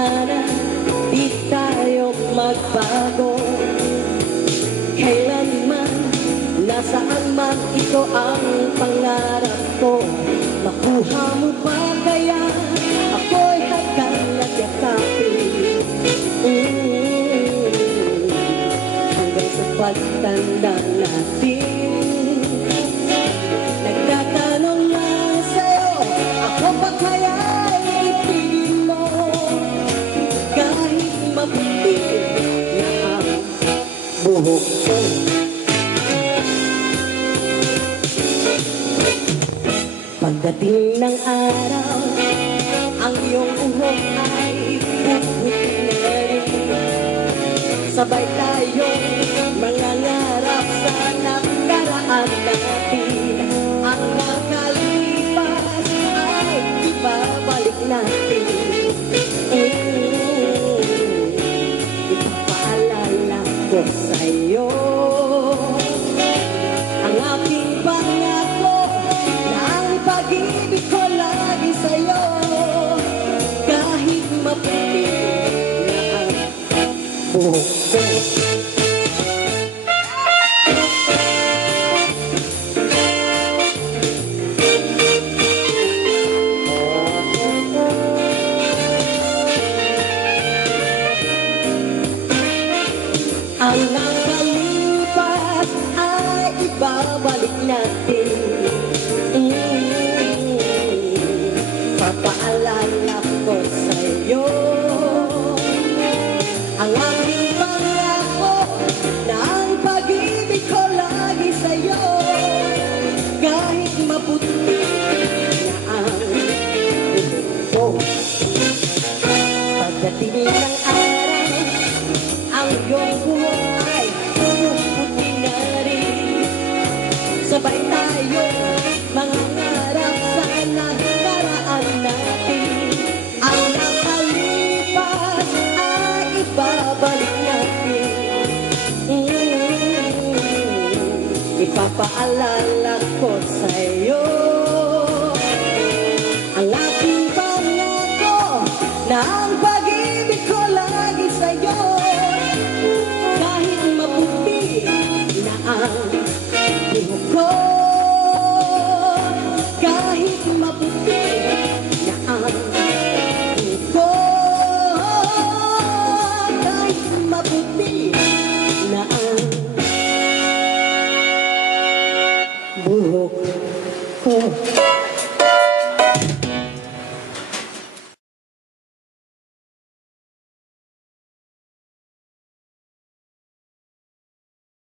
sana di tayo magbago. Kailanman, nasaan man, ito ang pangarap ko. Makuha mo ba kaya ako'y hanggang nagyakapin? Hanggang sa pagtanda natin, nagtatanong lang sa'yo, ako pa kaya'y ibigin mo? Kahit maputi na ang buhok ko. Pagdating ng araw, ang iyong buhok ay puputi na rin. Sabay tayong mangangarap sa nakaraan natin. Ang nakalipas ay ibabalik natin. Ipapaalala ko sa'yo ang aking pangako na ang pag-ibig ko lagi sa'yo. Kahit maputi na ang buhok ko. Ang nakalipas ay ibabalik natin. Papaalala ko sa'yo ang aking pangako na ang pag-ibig ko lagi sa'yo. Kahit maputi na ang buhok ko. Pagdating ng araw, ang iyong buhok ay puputi na rin. Sabay tayo mangangarap sa nakaraan natin. Ang nakalipas ay ibabalik natin. Ipapaalala ko sa'yo ang aking pangako na ang pag-ibig ko lagi sa'yo.